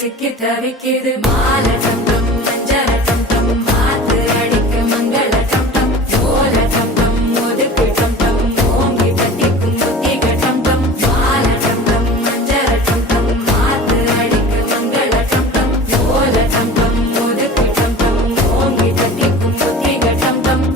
சிக்கி தவிக்குது மால டம் டம் மஞ்சள டம் டம் மாத்து அடிக்க மங்கள டம் டம் ஓல டம் டம் ஒதுக்கு டம் டம் ஓங்கி தட்டிக்கும் முத்திக டம் டம் மால டம் டம் மஞ்சள டம் டம் மாத்து அடிக்க மங்கள டம் டம் ஓல டம் டம் ஒதுக்கு டம் டம் ஓங்கி தட்டிக்கும் முத்திக டம் டம்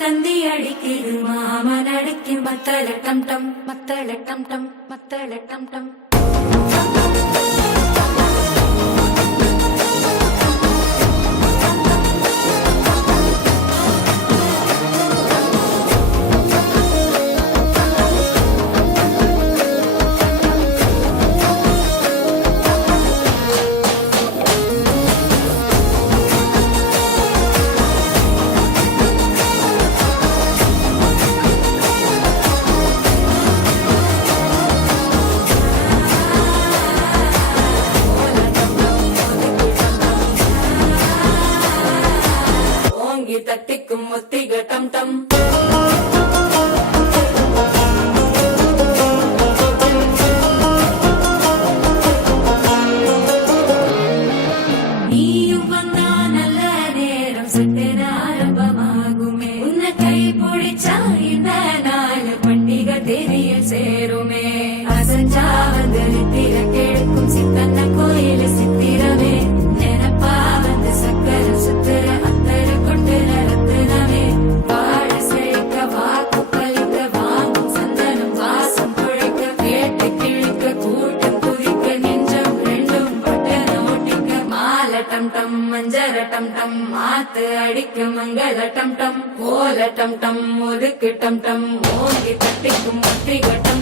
தந்தி அடிக்குது மாமன் அடிக்கு மத்தள டம் டம் மத்தள டம் டம் மத்தள டம் டம் தட்டிக்கும் முத்திக டம் டம் நீயும் வந்தா நல்ல நேரம் சட்டென ஆரம்பமாகுமே உன்னை கை பிடிச்சா இந்த நாள் பண்டிகை தேதியில் சேருமே அசஞ்சா வந்து நித்திர கெடுக்கும் சித்தன்ன கோயில சித்திரமே நினப்பா வந்து சக்கர சுத்திர டம் டம் மஞ்சள டம் டம் மாத்து அடிக்க மங்கள டம் டம் ஓல டம் டம் ஒதுக்கு டம் டம் ஓங்கி தட்டிக்கும் முத்திக டம்